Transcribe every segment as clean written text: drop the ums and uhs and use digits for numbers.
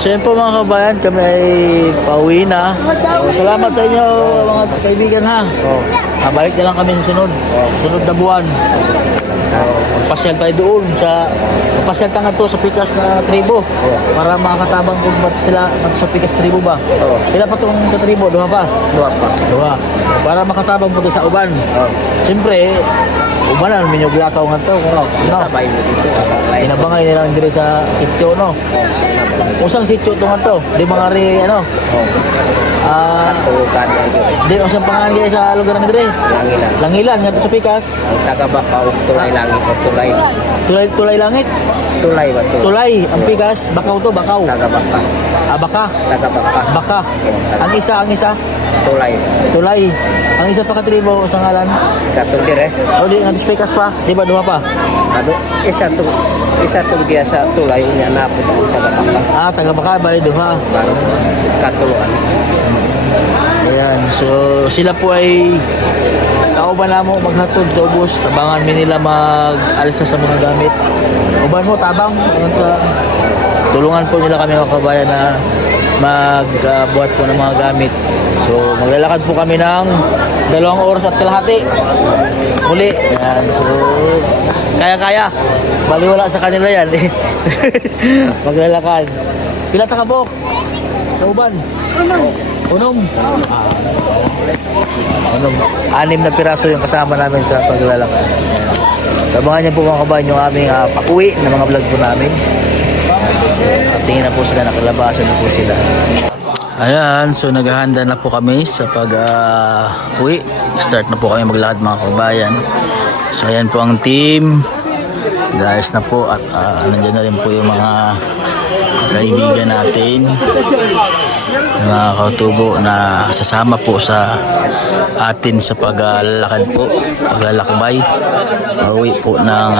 So yun po mga kabayan, kami ay pauwi na. So, salamat sa inyo mga kaibigan ha. Balik na lang kami sa sunod na buwan. Pasyal tayo doon pasyal tanga to sa Pikas na tribo para makakatabang kung ba't sila sa Pikas tribo ba. Sila pa itong tribo, duha pa? Duha. Para makatabang po to sa uban. Siyempre, ubanan, minyog lakaw nga to. Sabay mo dito. Inabangay nilang diri sa sityo, no? Usang sityo ito nga to. Di mga rin, ano? Tukan na ito. Di, usang pangalan kayo sa lugar ng diri. Langilan. Langilan, nga to sa Pikas. Ang taga-bakaw, tulay langit o tulay. Tulay langit. Tulay ba tulay? Tulay, ang Pikas. Bakaw to, bakaw. Taga-baka. Baka. Taga-baka. Baka. Ang isa. Tulay. Tulay. Ang isa pa katribo sa ngalan. Katundir eh. O di, nga to sa Pikas pa. Di ba, duha pa? Ano? Isa tong dia sa tulay niya na po taga-baka. Taga baka, bali duha. Katuluan. Ayan, so sila po ay kauban na mo maghatod sa ubos. Tabangan mi nila mag-alisa sa mga gamit. Uban mo, tabang. Tulungan po nila kami mga kabayan na magbuhat po ng mga gamit. So maglalakad po kami ng 2 oras at kalahati. Muli. Ayan, so kaya-kaya. Baliwala sa kanila yan. Maglalakad. Pila ta kabok? Sa uban? Unom. 6 na piraso yung kasama namin sa paglalakad. Sabangan niyo po mga kabayan yung aming pauwi na mga vlog po namin. So, tingin na po sila, nakalabasan na po sila. Ayan, so naghahanda na po kami sa pag-uwi. Start na po kami maglakad mga kabayan. So ayan po ang team. Guys na po at nandiyan na rin po yung mga kaibigan natin, mga kautubo na sasama po sa atin sa paglalakad po, paglalakbay, pauwi po ng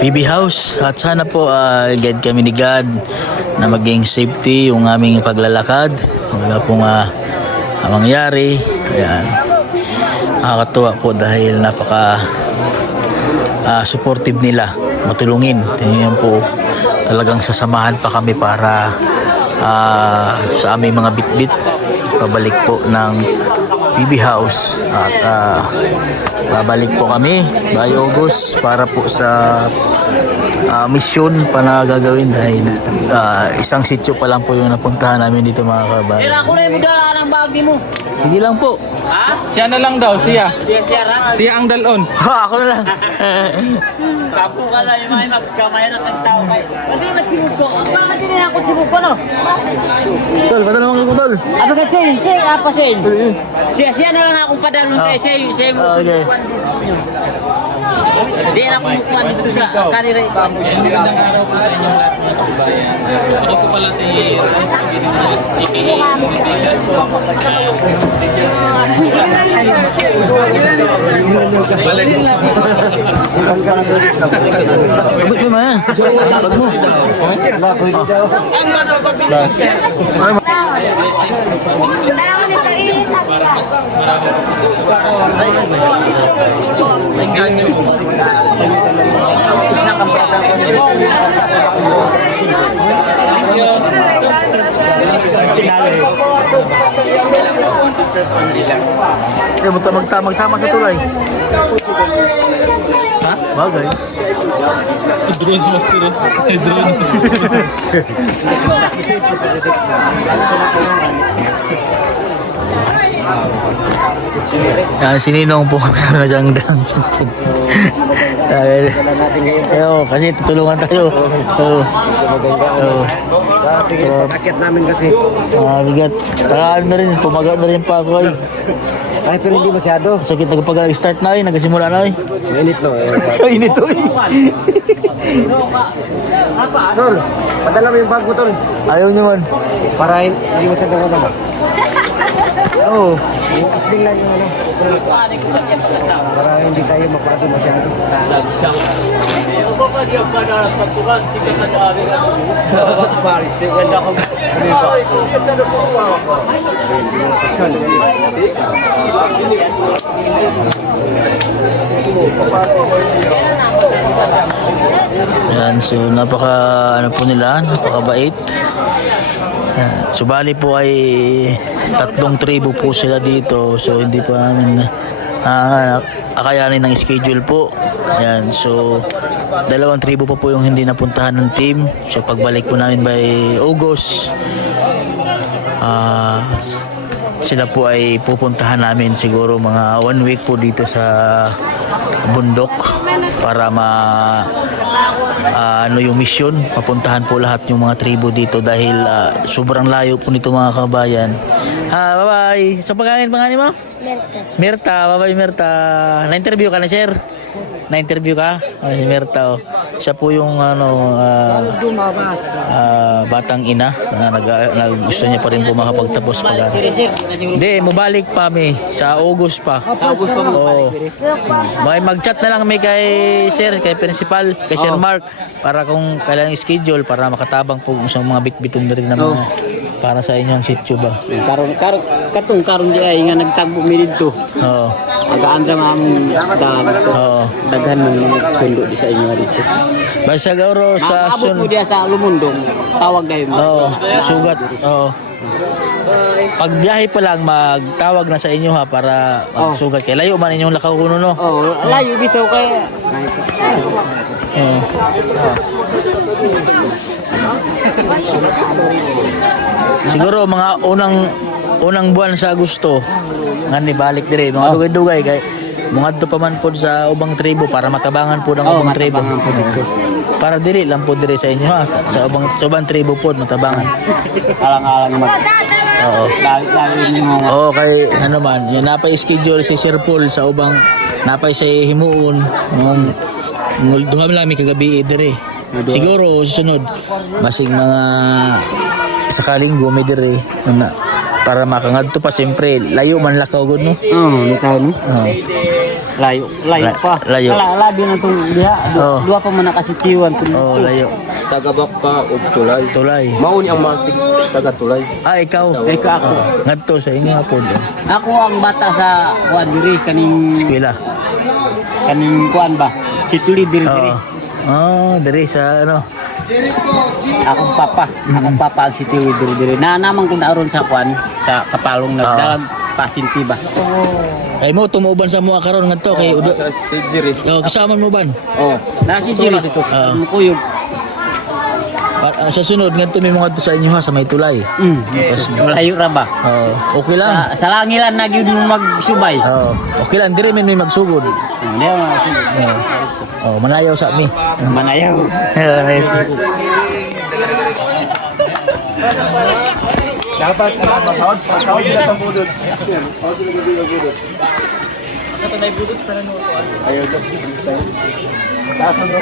PB House. At sana po guide kami ni God na maging safety yung aming paglalakad, wala pong mangyari. Ayan, nakakatuwa po dahil napaka supportive nila, matulungin. Yan po, talagang sasamahan pa kami para sa aming mga bitbit pabalik po ng PB House. At babalik po kami by August para po sa mission pa na gagawin dahil isang sityo pa lang po yung napuntahan namin dito mga kabayan. Sira ko na yung mudala ng bagi mo. Sige lang po. Ha? Siya na lang daw, siya. Siya. Siya ang dalon. Ako na lang. Kapo ka na yung mga magkamayroon ng tao kayo. Pwede magsimuko. Ang mga din na ako simuko, no? Tol, ba't naman kayo tol? Ano ka, Sen? Sen, apa, Sen? Siya na lang akong padalon kayo. Siya yung Okay. Hindi na akong mukuha dito sa kanira. Magandang araw po sa inyong lahat mga kabayan. Ako po pala si Abot mo man. Abot mo. Hanggang po. Magsama sa tulay. Ha? Bagay. Drone si Master. Drone. Sininong po na diyang dang. Kasi tutulungan tayo. Patakit namin kasi. Bigat. Tsaka ano na rin, pumaga na rin pa ako. Ay, pero hindi masyado. Sakit nagpag-start na nagsimula na Mainit no. Init to Tol, padala mo yung bag mo, Tol. Ayaw nyo man. Para hindi masyado ka naman. Oo. Yung isling lang yung ano. Para hindi tayo mapado masyado. Yan, so napaka ano po nila, napakabait. Subali po ay 3 tribo po sila dito. So hindi pa namin akayanin ng schedule po. Ayan, so 2 tribo pa po yung hindi napuntahan ng team. So pagbalik po namin by August, sila po ay pupuntahan namin siguro mga 1 week po dito sa bundok para ano yung mission, mapuntahan po lahat yung mga tribo dito dahil sobrang layo po nito mga kabayan. Bye-bye. Sa pangalan mo? Mirta. Bye-bye Mirta. Na-interview ka na, sir? Na-interview ka? Si Mirta, oh. Siya po yung batang ina na gusto niya pa rin po makapagtapos pag hindi, mabalik pa sa August pa. Sa August pa mo Oo. Mag-chat na lang kay sir, kay principal, kay Sir Mark para kung kailangan schedule para makatabang po sa mga bitbiton na rin na mga para sa inyong sitio ba. Karon di ay nga nagtagbo mi dito. Oo. Aga-andra nga among Oo. daghan ng sundo di sa inyo dito. Basta gauro sa Abot mo diya sa Lumundong, tawag kayo mo. Oo, sugat. Oo. Pag biyahe pa lang magtawag na sa inyo ha para magsugat kay layo man inyong lakaw kuno no. Oh, layo bitaw kay. Siguro mga unang buwan sa Agosto nga ni balik dire mga dugay-dugay kay mga to pa man po sa ubang tribo para matabangan po ng ubang tribo. Para dili lang po dire sa inyo ha sa ubang tribo po matabangan. Alang-alang mag. Oo. Layo ni mga. Oo, kay ano man, yan napay schedule si Sir Paul sa ubang napay sa himuon duha lang mi kagabi dire. Siguro susunod basig mga sa linggo may dire na para makangadto pa siyempre layo man lakaw gud no. Nitaw no. Layo pa. Layo. Labi na tong diha. Duha pa man nakasitiwan tong. Layo. Tagabakpa ug tulay. Tulay. Mao ni ang matik taga tulay. Ikaw. Ikaw ako. Ngadto sa inyo hapon. Ako ang bata sa kuan diri kaning kuan ba? Si Tuli diri. Diri sa ano. Akong papa ang si Tuli diri. Na naman kung naron sa kuan sa kapalong nagdalag pasinti ba. Ay mo tumuban sa mga karon ngadto kay Sa Sijiri. kasama mo ban. Na si Jiri dito. Mukuyog. Sa sunod ngadto may mga sa inyo ha sa may tulay. Layo ra ba? Okay lang. Sa langilan na gyud mo magsubay. Okay lang dire may magsugod. Manayaw sa mi. Manayaw. Nice. Dapat pasahod sila sa budod. Ayaw to. Taas mo.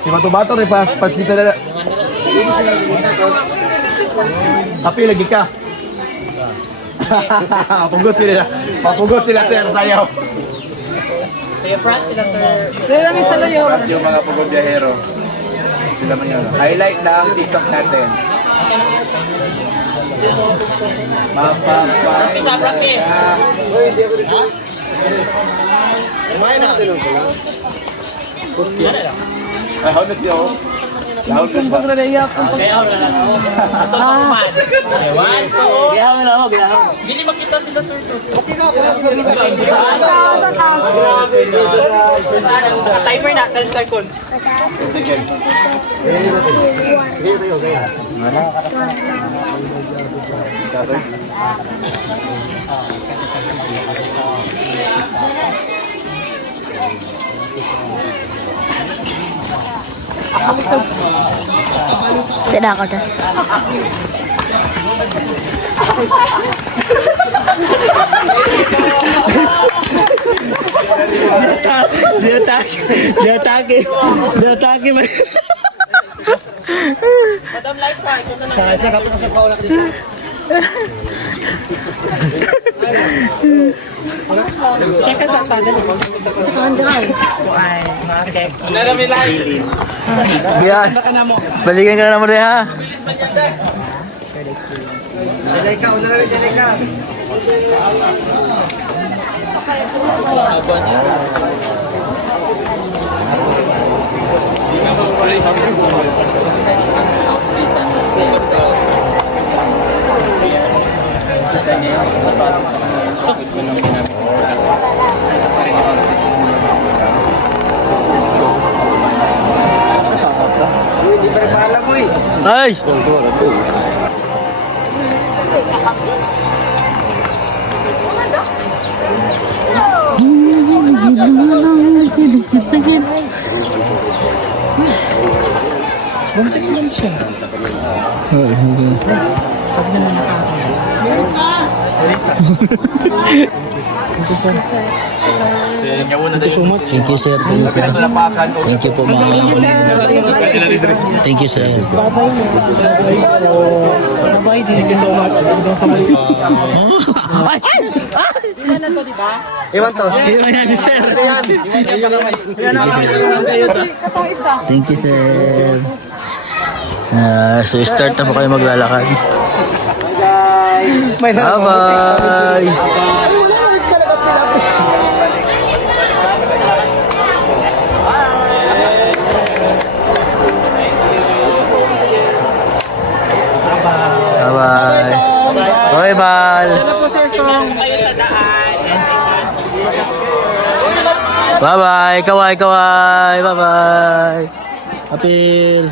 Si Bato-Bato rin pasita na. Tapi lagi ka. Papugos sila sir, sayaw. Yung mga pugod biyahero. Sila man yun. Highlight na ang TikTok natin. Sa practice. How na siya? How na siya? Gini makita sila sir. Timer na 10 seconds. Tidak ako Dia atake. Yan. Balikan ka na naman rin ha. Ay! Thank you sir. Thank you po mga. Thank you sir. Thank you so much. Iwan to. Iwan yan si sir. Thank you sir. So start na po kayo maglalakad. Bye bye. Bye-bye. Bye, Bal. Bye-bye. Kaway. Bye-bye. Apil.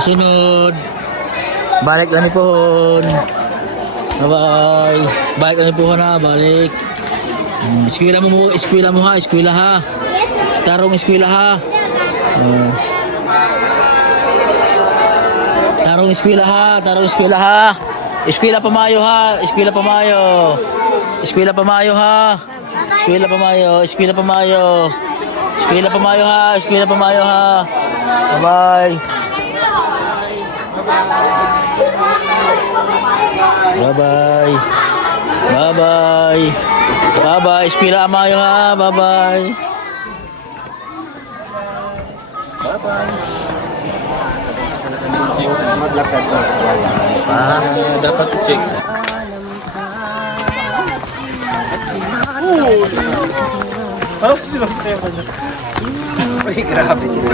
Sunod. Balik lang ni pohon. Bye-bye. Balik lang ni pohon ha. Balik. Eskwela mo ha. Eskwela ha. Tarong eskwela ha. Tarong eskwela ha. Eskwela pamayo ha. Eskwela pamayo ha. Bye-bye. Bye-bye. Bye-bye. Eskwela amayo ha. Bye-bye. Maglakad mo. Dapat check. Uy, grabe sila.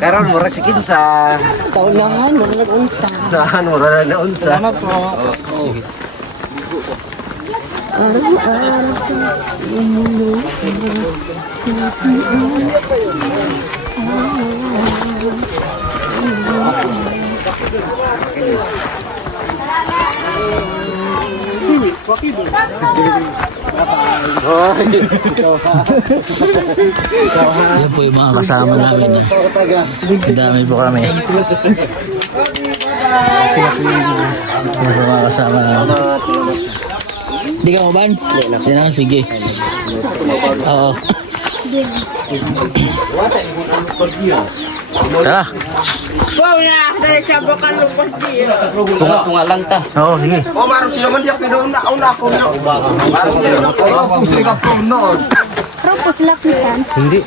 Karon murag si Kinsa. Sa unahan, wala nag-unsa. Nahan mura na unsa. Salamat po. Yan po yung mga kasama namin. Ang dami po kami. Yan po yung mga kasama namin. Hindi ka maban? Hindi na, sige. Oo. Tara. Tunga lang ta. Oo, sige. Oh, maro sila man diak pero una ako na. Maro sila na ko. Pusi ka po no. Pero puslak ni San. Hindi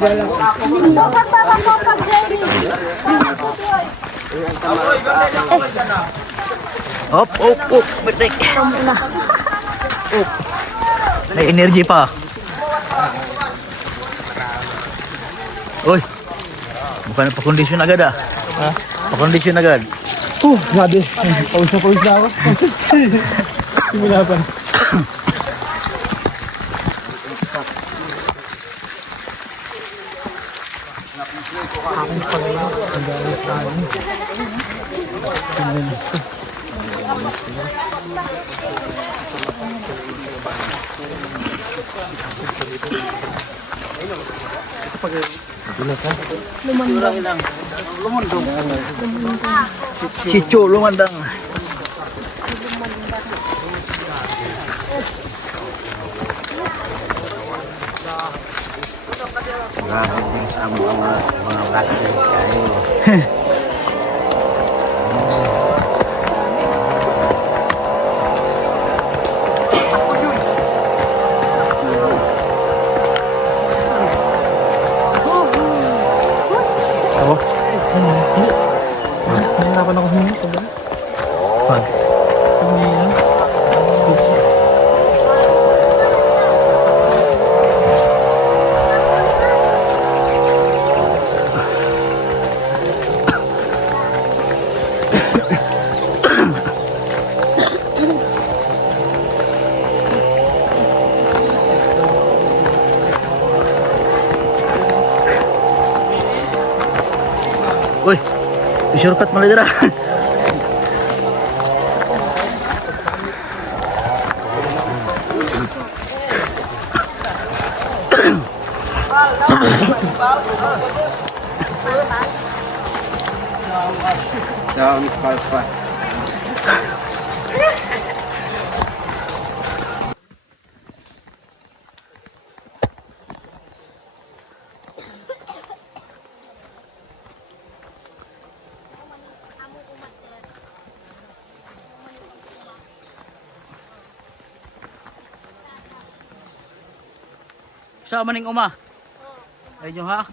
dala. Dapat baka ko pag service. Op. Betek. May energy pa. Uy. Bukan pa-condition agad ah. Ha? Pa-condition agad. Grabe. Pawis na ako. Simulapan. Chicho lumandang. sa mga bakit kayo. Uy, shortcut mo na dira. Down, palpa. Sa maning uma. Ayun ha.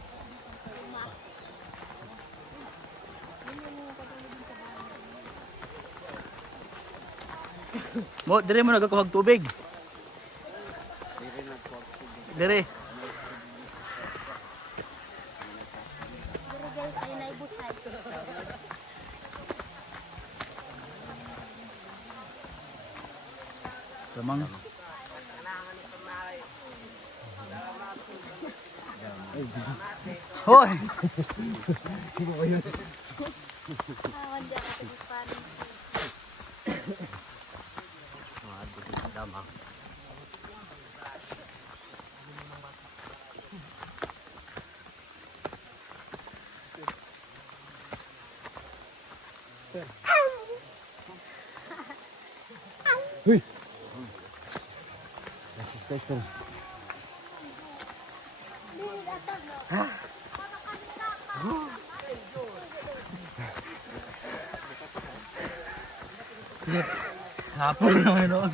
Mo, dire mo nagakuhag tubig. Dire. Ay naibusay. Tamang. Hoy. Awan dia sa depan. Hapon naman noon.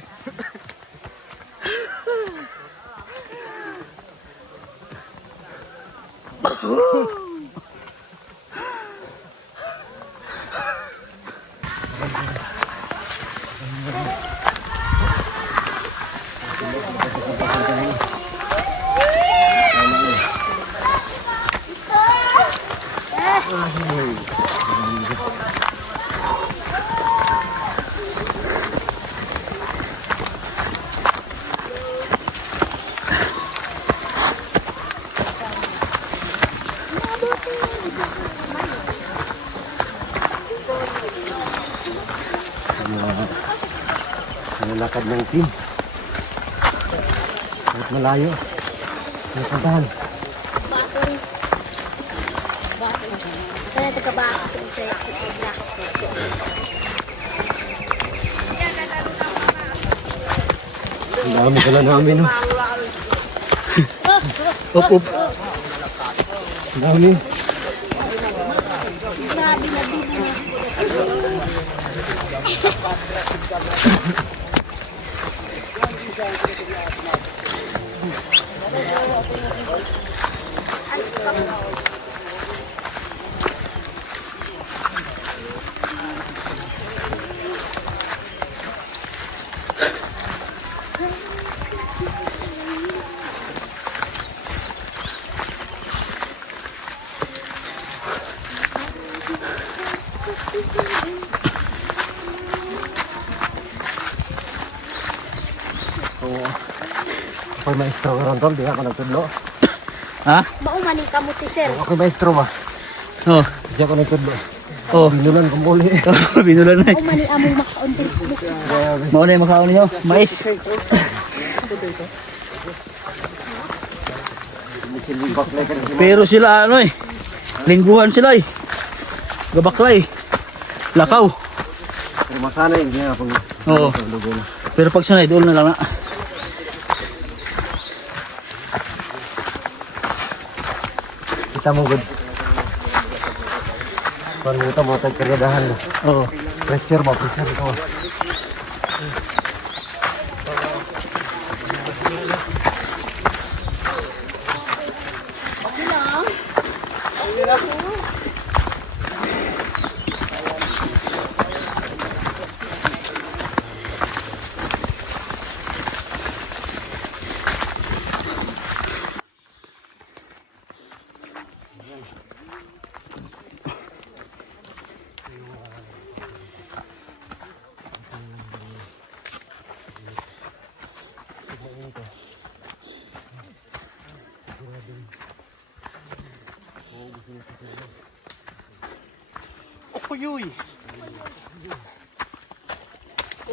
Nalakad ng team. Kahit malayo. Napuntahan. Kaya tagabaka sa black. Ang dami pala namin. No? Up, up. Ang dami. Grabe na dito. Ako'y maestro ka ron, Tol. Di ako nagtudlo. Ha? Maumaning kamuti sir. Ako'y maestro ba? Oh. Di ako nagtudlo. Oh. Binulan kong uli. Binulan na. Maumaning among makaon Facebook. Mao na yung makaon niyo. Mais. Pero sila ano eh. Lingguhan sila eh. Gabaklay. Lakaw. Pero masanay, hindi nga pag Oo. lugo na. Pero pag sanay, doon na lang na. kita mo good. Parang ito mo tayong kargadahan mo. Oo. Pressure mo, pressure ito.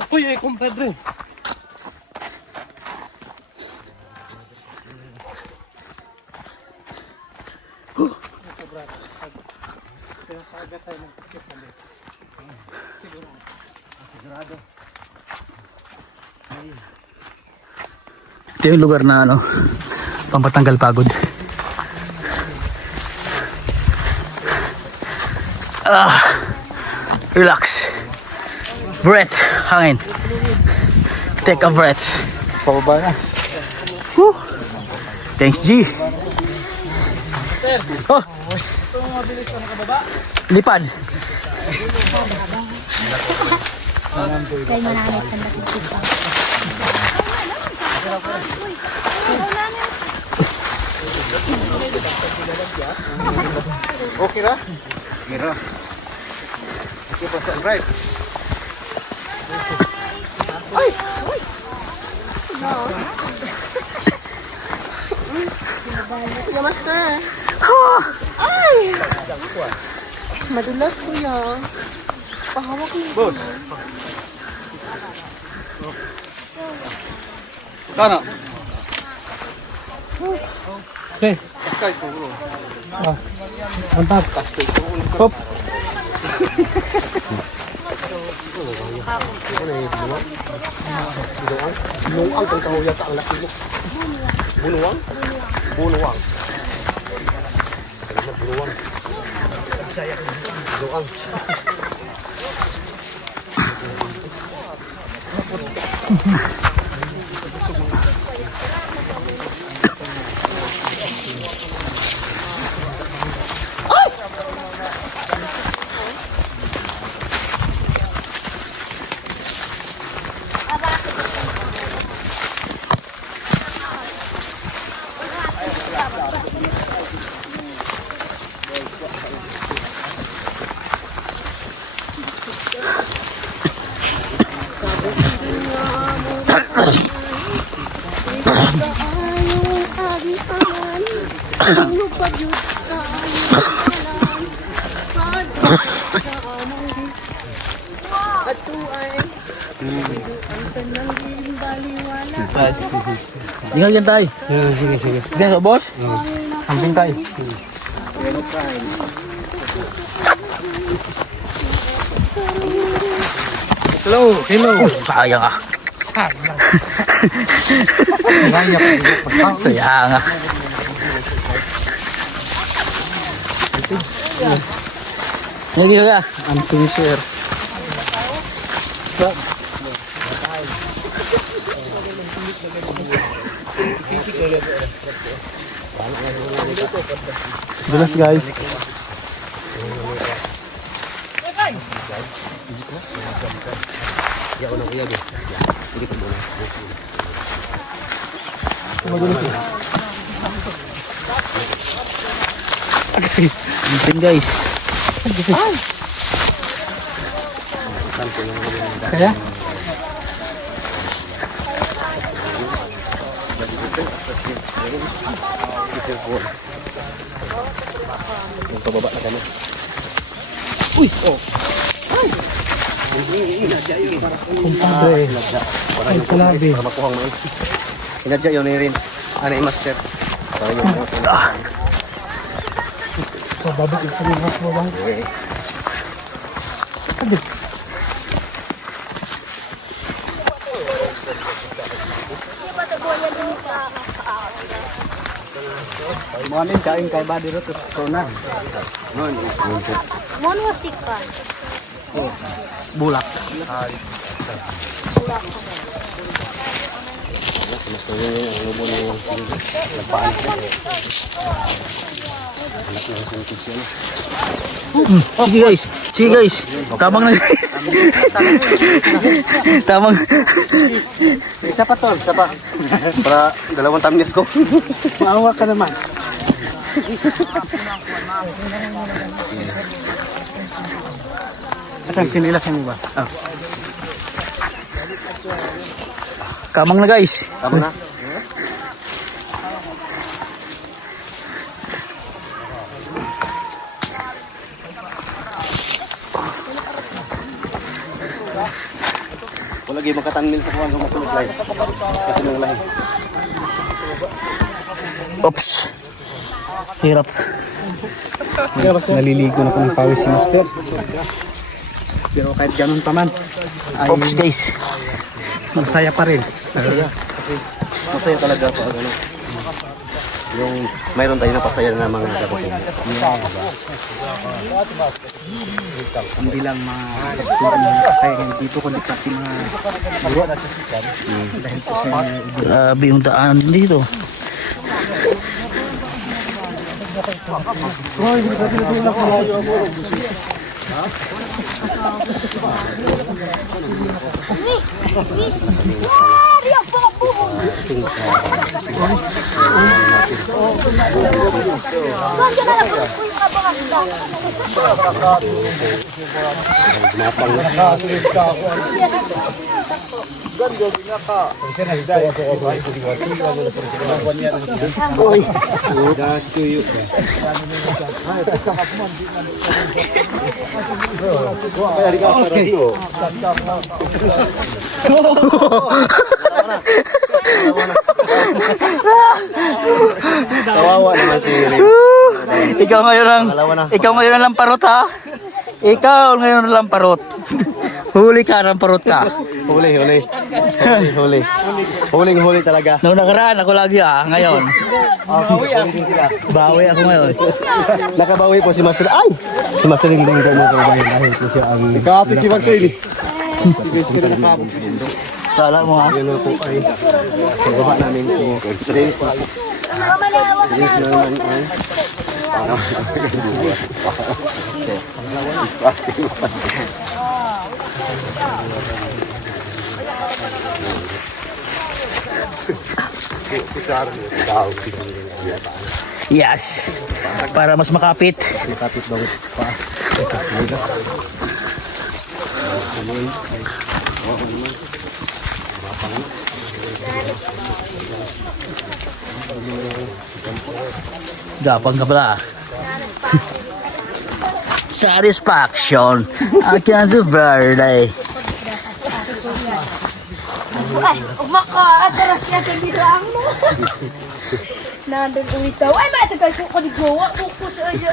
Uy, uy, compadre. Ito yung lugar na ano, pampatanggal pagod. Relax. Breath, hangin. Take a breath. Pababa na. Woo. Thanks, G. Oh. Lipad. Kaya mananay ka nakikita. Okay na? Mira. Okay pa sa right. Namaskar. Ay! Madulas kuya. Pahawak mo. Boss. Kana. Okay. Kay ko bro. Mantap. Hop. Bunuang kung tahu yata ang laki mo. Bunuang? Bunuang. Bunuang. Bisaya. Bunuang. Ingat yan tayo. Sige. Sige, boss. Amping tayo. Hello. Sayang ah. Sayang ah. Hindi ka. Amping sir. Dulas guys. Penting guys. Kaya? Pababa na kami. Uy! Oh! Ay! Kumpadre. Ay, kalabi. Para makuha mo. Sinadya yun ni Rins. Ano yung master? Para yung mga sinadya. Pababa ito yung mas mo bang? Morning, kain kay Badi Roto. Tuna. Mon wasik ka. Bulak. Sige guys. Sige guys. Tamang na guys. Tamang. Isa pa tol, isa pa. Para 2 tamnes ko. Maawa ka naman. Asan kinilas mo ba? Kamang na guys. Tama na. Wala gyud makatanil sa kuwan kung matulog lahi. Kasi nang lahi. Oops. Hirap. Naliligo na po ng pawis si Master. Pero kahit ganun pa man, ay Oops guys. masaya pa rin. Masaya talaga po ano. Yung mayroon tayo na pasaya na mga kapatid. Hindi lang masaya dito kundi pati mga guro. Dahil sa Grabe yung daan dito. Kawawa naman si Rin. Ikaw ngayon ang lamparot ha? Ikaw ngayon ang lamparot. Huli ka, lamparot ka. Huli talaga. Nung nakaraan ako lagi ngayon. Bawi ako ngayon. Nakabawi po si Master. Ay! Si Master hindi ko makabawi dahil po siya ang kapit si Master ini. Kala mo ha? Yun po ay sa baba namin si Rin. Yes. Para mas makapit. Kapit bawat pa. Gapang ka pala. Satisfaction. Akin sa birthday. Ay, umaka-atras siya sa bilang mo. Nandun umitaw. Ay, matagal ko ko di gawa. Bukos aja.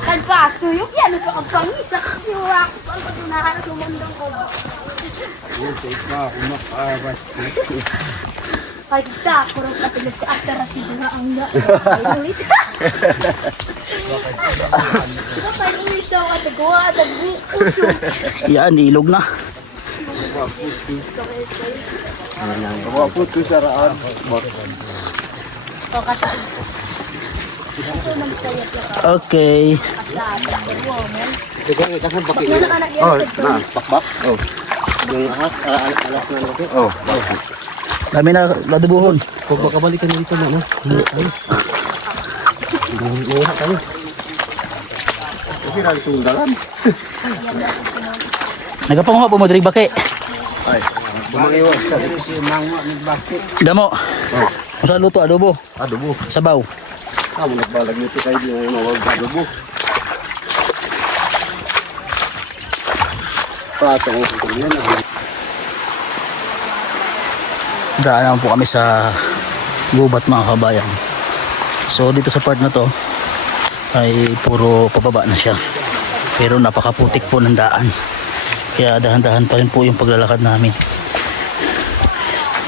Kan pato yung yan. Ito ang pangisa. Yung rock. Ang patunahan at lumandang ko. Ay, kita. Kurang katulog ko. Atras siya ang nga. Ay, ulit. Kapag umitaw at gawa at bukos. Yan, ilog na. Kapapot ko sa raan. O, kasal. Okay. Yan ang anak Oh, yan. na, bakbak. Oh. Yung alas na natin. Oh. Dami na ladubuhon. Kung makabalikan dito na, no? Ay. Luha tayo. Okay, rali itong dalan. Nagapanguha po mo diri bake. Ay, bumangiwan ka. Damo. Sa luto adobo, Adobo. sabaw. Kamu nagbalag nito kayo di ngayon mawag adobo. Patong ito yan. Daan naman po kami sa gubat mga kabayan. So dito sa part na to ay puro pababa na siya. Pero napakaputik po ng daan. Kaya dahan-dahan pa rin po yung paglalakad namin.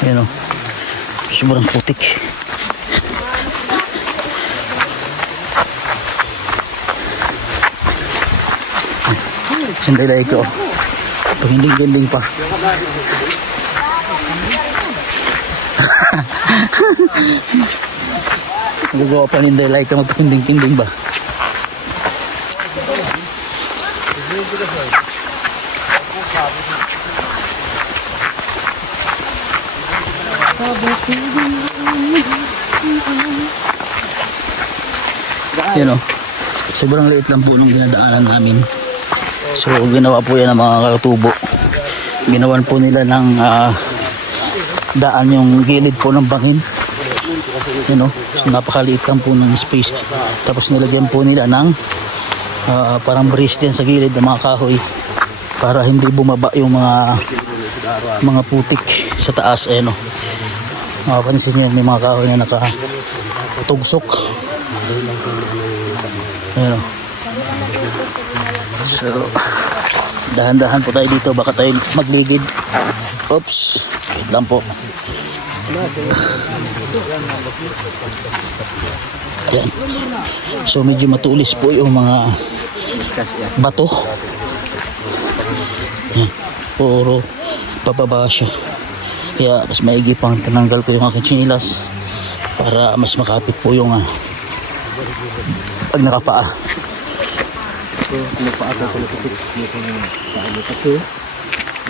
Yun o. Sobrang putik. Sandalay ko. Paginding-ginding pa. Gagawa pa ninday like ka magpahinding-kinding ba? Yan o. Sobrang liit lang po nung dinadaanan namin. So ginawa po yan ng mga katubo. Ginawan po nila ng daan yung gilid po ng bangin. Yan o. So, napakaliit lang po ng space. Tapos nilagyan po nila ng parang brace din sa gilid ng mga kahoy para hindi bumaba yung mga putik sa taas. Ayan o. Makapansin nyo may mga kahoy na nakatugsok. Ayan o. So dahan-dahan po tayo dito, baka tayo magligid. Oops, wait lang po. Ayan. So medyo matulis po yung mga bato. Ayan. Puro pababa siya. Kaya mas maigi pang tinanggal ko yung aking chinilas para mas makapit po yung pag nakapaa. So, nagpaata ko nakapit. Paano pa ito?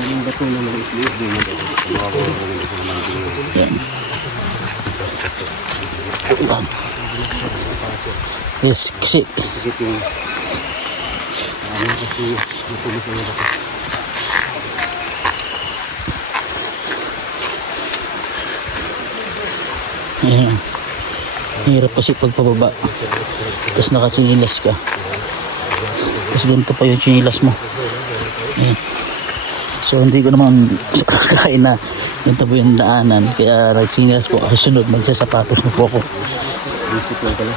Yung bato na maliit-liit. Yan. Yan. Yes, kasi ayan. Hirap kasi pagpababa. Tapos nakatsinilas ka. Tapos ganito pa yung chinilas mo. Ayan. So hindi ko naman kain na ganito po yung daanan. Kaya nagchinilas po ako. Sunod magsasapatos na po ako. basic lang pala.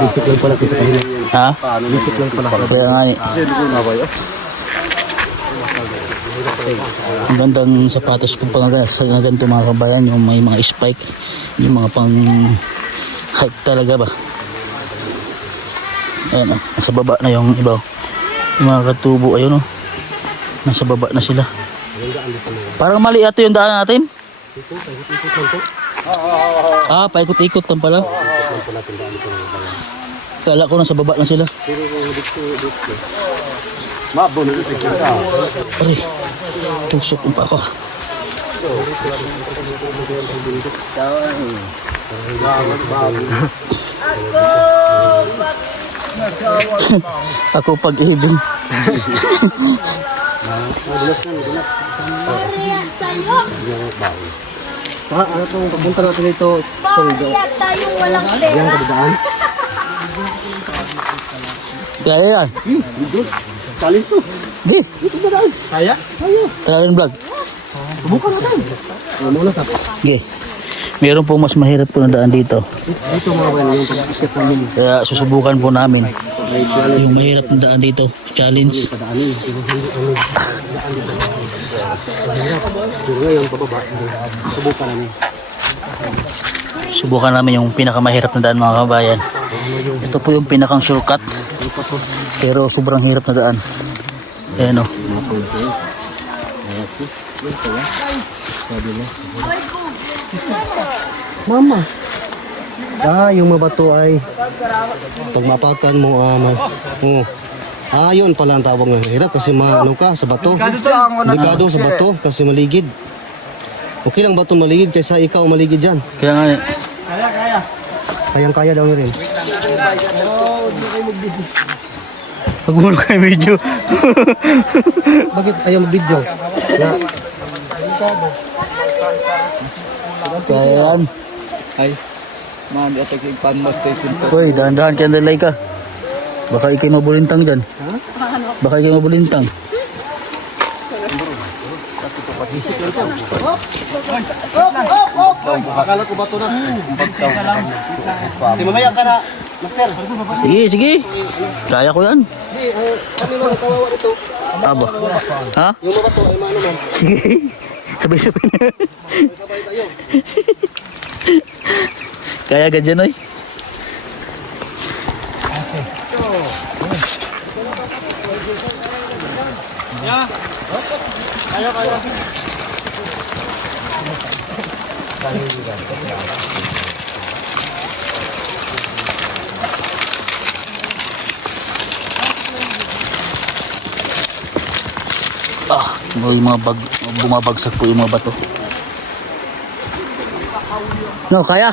Basic lang pala kita kanina. Ha? Basic lang pala. Kaya nga eh. Ang gandang sapatos kung pang sa ganito mga kabayan, yung may mga spike, yung mga pang hike talaga ba. Ayan o, nasa baba na yung iba. Yung mga katubo, ayun o. Nasa baba na sila. Parang mali ito yung daan natin. Ah, paikot-ikot lang pala. Kala ko nasa baba na sila. Aray, tusok pa ako. Ako pag-ibig. Ano itong pagpunta natin dito? Bakit tayong walang pera? Kaya yan. Kalis to. Di. Dito ba daan? Kaya? Kaya. Talagang vlog. Subukan natin. Muna sa. Okay. Meron po mas mahirap po na daan dito. Dito mga bayan, yung pag-iskit namin. Kaya susubukan po namin. Yung mahirap na daan dito. Challenge. Padaanin. Pero ngayon, pababa. Subukan namin. Subukan namin yung pinakamahirap na daan mga kabayan. Ito po yung pinakang shortcut. Pero sobrang hirap na daan. Ayan o. Mama. Yung mabato ay pag mapautan mo yun pala ang tawag ng hirap kasi ano ka sa bato. Delikado sa bato kasi maligid. Okay lang bato maligid kaysa ikaw maligid dyan. Kaya nga eh. Kayang-kaya daw rin. Pag muna kayo video. Bakit ayaw mag-video? Kaya yan. Ay, man, ito kay Panmas Station to. Uy, dahan-dahan kaya nalay ka. Baka ikay mabulintang dyan. Baka ikay mabulintang. Akala ko bato na. Di mamaya ka na, Master. Sige, sige. Kaya ko yan. Kami mga kawawa ito. Aba. Ha? Yung mabato ay maano man. Sige. Sabay-sabay na. Kaya ganyan oy. Yung mga bumabagsak po yung mga bato. No, kaya.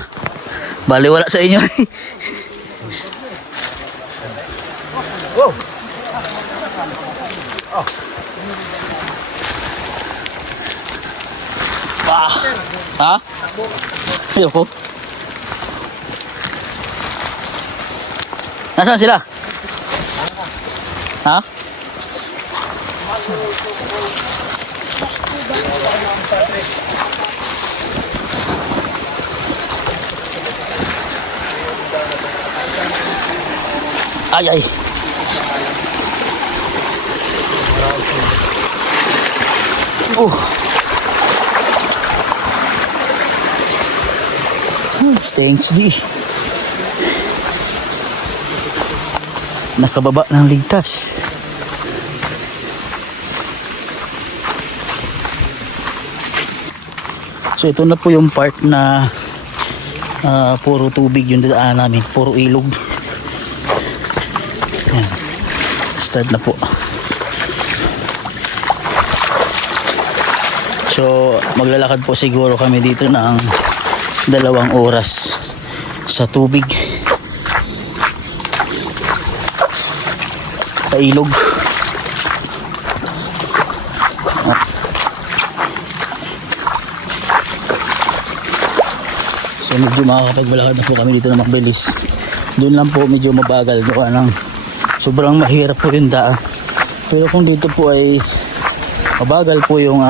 Bali wala sa inyo. Wow. Ha? Ayoko. Nasaan sila? Ha? Ay, ay. Thanks, G. Nakababa ng ligtas. So ito na po yung part na puro tubig yung dadaan namin, puro ilog. Ayan. Start na po. So maglalakad po siguro kami dito ng 2 oras sa tubig, sa ilog. So medyo makakapagbalakad na po kami dito na mabilis. Doon lang po medyo mabagal gawa ng sobrang mahirap po yung daan. Pero kung dito po ay mabagal po yung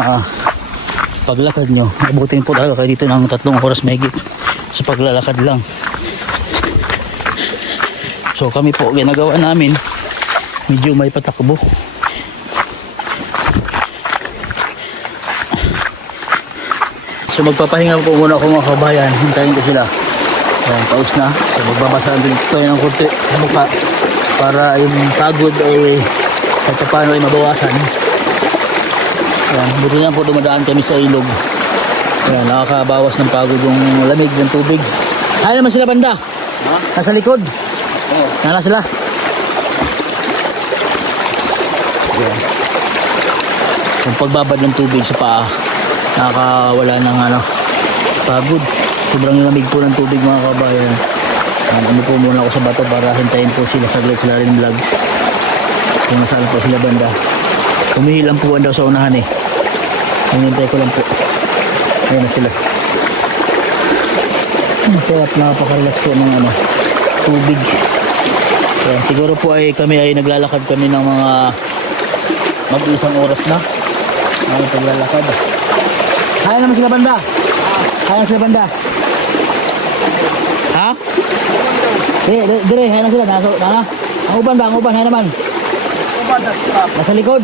paglakad nyo, mabuting po talaga kayo dito ng 3 oras mahigit sa paglalakad lang. So kami po ginagawa namin medyo may patakbo. So magpapahinga po muna ako mga kabayan. Hintayin ko sila. Ayan, paus na. So magbabasa din tayo ng kunti sa mukha para yung pagod ay kahit paano ay mabawasan. Ayan, buti na po dumadaan kami sa ilog. Ayan, nakakabawas ng pagod yung lamig ng tubig. Ay naman sila banda. Nasa likod. Nana sila. Ayan. Yung pagbabad ng tubig sa paa, nakakawala ng pagod. Sobrang lamig po ng tubig mga kabayan. Ano po muna ako sa bato para hintayin po sila saglit, sila rin vlogs. Kung nasaan po sila banda. Humihilang po daw sa unahan eh. Hinintay ko lang po. Ayan na sila. Masarap, napaka-relax po ng tubig. Ayan, siguro po ay kami ay naglalakad kami ng mga mag-isang oras na. Ay paglalakad. Kaya naman sila banda. Kaya sila banda. Ha? Dire, kaya na sila. Nana? Ang uban ba? Ang uban, kaya naman. Nasa likod.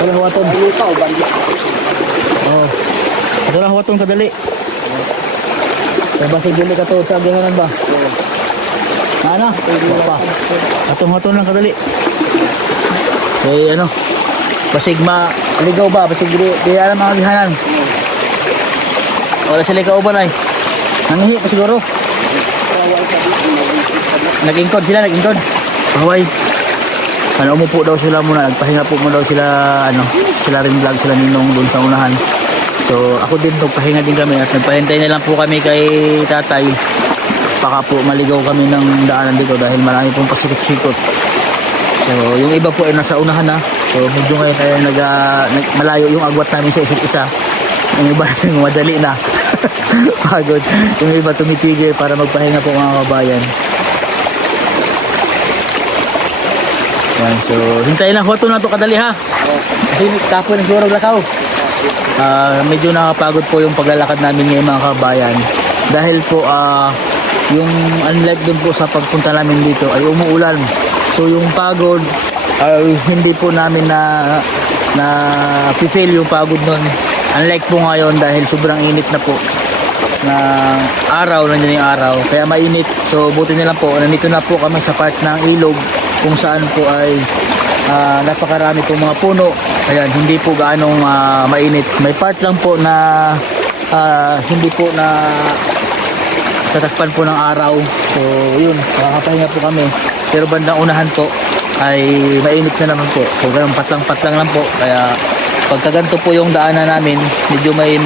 Walang huwaton. Oo. Ito lang huwaton kadali. Kaya basig dili ka to sa agihanan ba? Nana? Pa. Atong huwaton lang kadali. Eh basig maligaw ba? Basig di alam mga agihanan. Wala sila kauban ay. Nangihi pa siguro. Nag-ingkod sila, nag-ingkod. Pahaway. Umupo daw sila muna, nagpahinga po mo daw sila, sila rin vlog, sila ninong doon sa unahan. So ako din, nagpahinga din kami at nagpahintay na lang po kami kay tatay. Baka po maligaw kami ng daanan dito dahil marami pong pasikot-sikot. So yung iba po ay nasa unahan na. So medyo ngayon kaya malayo yung agwat namin sa isa't isa. Yung iba madali na. Pagod. Yung iba tumitigil para magpahinga po mga kabayan. Yan, so hintayin lang hoto na to kadali ha. Kasi tapo ng siguro lakaw. Medyo nakapagod po yung paglalakad namin ngayon mga kabayan. Dahil po yung unlike dun po sa pagpunta namin dito ay umuulan. So yung pagod ay hindi po namin na na feel yung pagod nun. Unlike po ngayon dahil sobrang init na po na araw, nandiyan yung araw, kaya mainit. So buti na lang po, nandito na po kami sa part ng ilog kung saan po ay napakarami po mga puno. Ayan, hindi po gaanong mainit. May part lang po na hindi po na tatakpan po ng araw. So yun, nakakapahinga po kami. Pero bandang unahan po ay mainit na naman po. So ganun, patlang-patlang lang po. Kaya pagka ganito po yung daanan namin, medyo may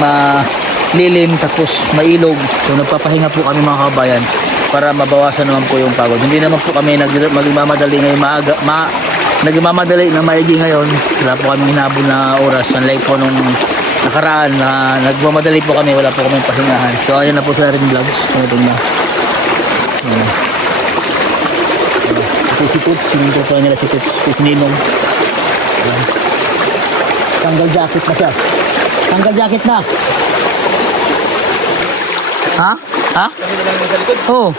lilim tapos mailog. So nagpapahinga po kami mga kabayan para mabawasan naman po yung pagod. Hindi naman po kami nagmamadali ngayong nagmamadali na maigi ngayon. Wala po kami hinabol na oras. Unlike po nung nakaraan na nagmamadali po kami, wala po kami pahingahan. So ayan na po sa rin vlogs. Ito na. Ito si Toots, sinuntuturo nila si Toots, si Ninong. Ayan. Tanggal jacket na siya. Tanggal jacket na. Ha? Ha? Kami na lang nasa likod. Oo.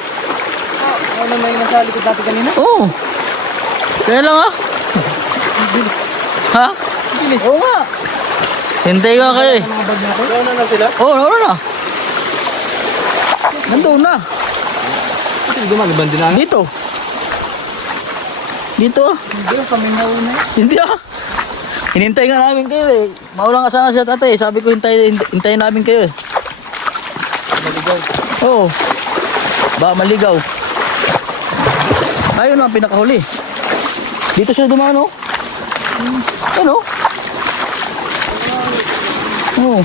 Ano may nasa likod dati kanina? Oo. Kaya lang ah. Ha? Oo nga. Hintay ka kayo eh. Nauna na sila? Oo, nauna na. Nandun na. Hindi gumagaban din na. Dito. Dito ah. Hindi, kami nauna. Hindi ah. Hinintay nga namin kayo eh. Maulang ka sana siya tatay. Sabi ko hintayin namin kayo eh. Maligaw. Oo. Baka maligaw. Ayun ang pinakahuli. Dito siya dumaan oh. Ano? Oo.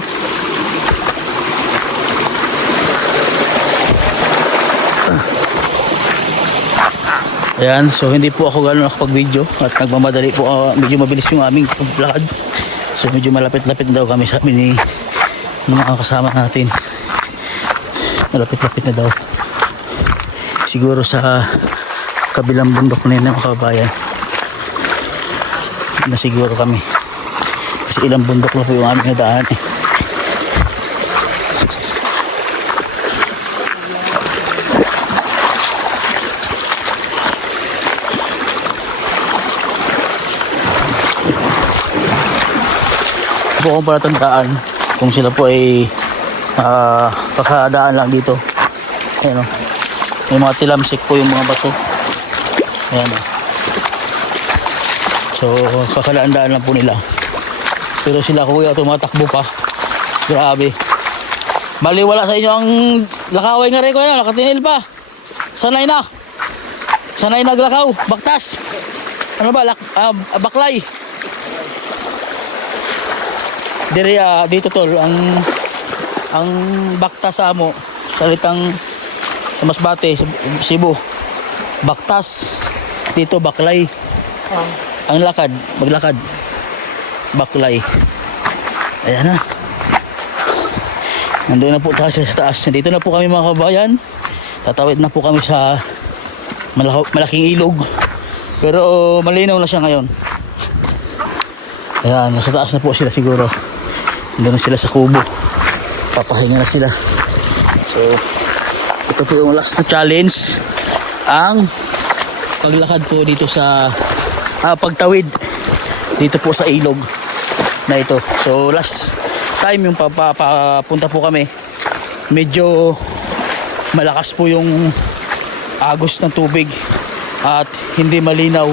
Ayan, so hindi po ako gano'n nakapag-video at nagmamadali po, medyo mabilis yung aming paglakad. So medyo malapit-lapit daw kami sa amin ni mga kasama natin. Malapit-lapit na daw. Siguro sa kabilang bundok na yun ng kabayan. Na siguro kami. Kasi ilang bundok na po yung aming nadaan eh. Po kung palatandaan kung sila po ay kakadaan lang dito. Ayan o, may mga tilamsik po yung mga bato. Ayan o, so kakadaan lang po nila, pero sila kuya tumatakbo pa. Grabe, baliwala sa inyo ang lakaway nga rin ko yan, nakatinil pa. Sanay naglakaw, baktas ano ba, baklay. Diri dito tol, ang baktas amo salitang sa Masbate, Cebu. Baktas dito baklay. Ang lakad, maglakad. Baklay. Ayan na. Nandun na po tayo sa taas. Dito na po kami mga kabayan. Tatawid na po kami sa malaking ilog. Pero malinaw na siya ngayon. Ayan, nasa taas na po sila siguro. Nandun na sila sa kubo. Papahinga na sila. So, ito po yung last na challenge. Ang paglakad po dito sa pagtawid dito po sa ilog na ito. So, last time yung papunta po kami, medyo malakas po yung agos ng tubig at hindi malinaw.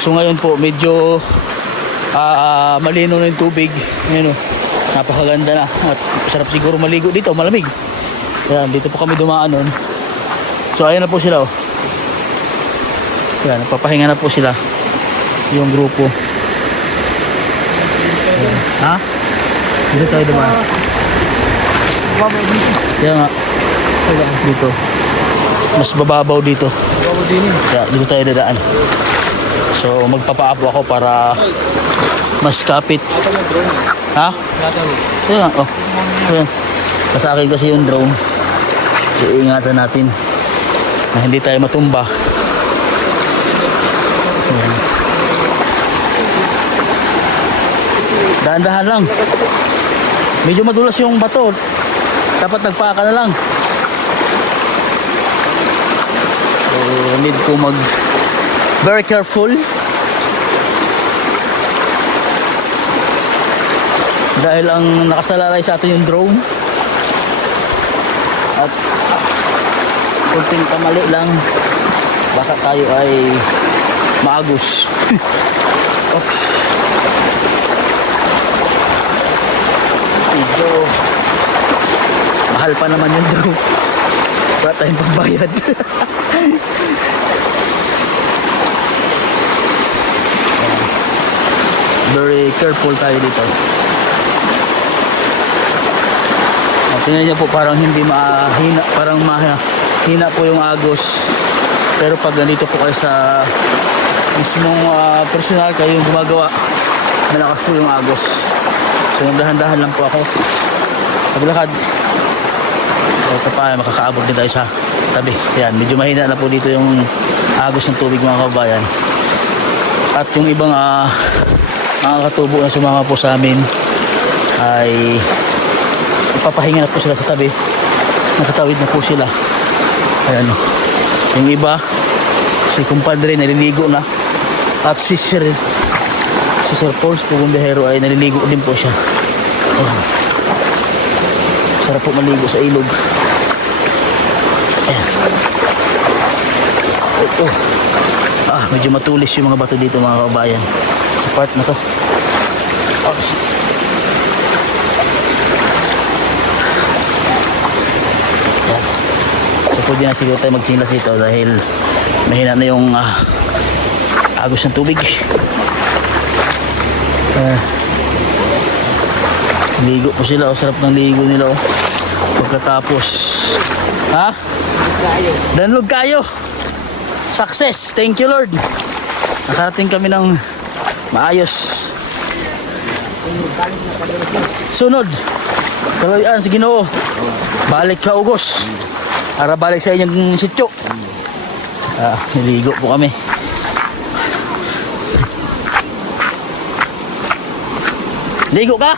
So, ngayon po, medyo malinaw na yung tubig. Ayan o. Napakaganda na at sarap siguro maligo dito, malamig. Ayan, dito po kami dumaan nun. So ayan na po sila oh. Ayan, napapahinga na po sila yung grupo. Ayan. Ha? Dito tayo dumaan. Kaya nga dito mas bababaw dito. Kaya dito tayo dadaan. So magpapaapo ako para mas kapit. Ha? Ayan, oh. Ayan. Sa akin kasi yung drone. So iingatan natin na hindi tayo matumba. Ayan. Dahan-dahan lang. Medyo madulas yung bato. Dapat nagpaka na lang. So need ko mag very careful. Dahil ang nakasalalay sa atin yung drone. At kunting kamali lang, baka tayo ay maagos. Oops. Medyo mahal pa naman yung drone. Wala tayong pagbayad. Very careful tayo dito. Tingnan niyo po, parang hindi mahina, parang mahina po yung agos. Pero pag ganito po kayo sa mismong personal kayo yung gumagawa, malakas po yung agos. So dahan-dahan lang po ako paglakad. Ito pa, makakaabot din tayo sa tabi. Yan, medyo mahina na po dito yung agos ng tubig mga kabayan. At yung ibang mga katubo na sumama po sa amin ay ipapahinga na po sila sa tabi. Nakatawid na po sila. Ayan o. Yung iba, si kumpadre naliligo na. At si Sir Pauls Pugumbihero ay naliligo din po siya. Ayan. Sarap po maligo sa ilog. Ayan. Ito. Medyo matulis yung mga bato dito mga kabayan. Sa part na to. So pwede na siguro tayo magsilas dito dahil mahina na yung agos ng tubig. Ligo po sila. Sarap ng ligo nila. Pagkatapos danlog kayo. Success. Thank you Lord. Nakarating kami ng maayos. Sunod. Kaloyan sa Ginoo. Balik ka ugos. Para balik sa inyong sityo. Niligo po kami. Ligo ka?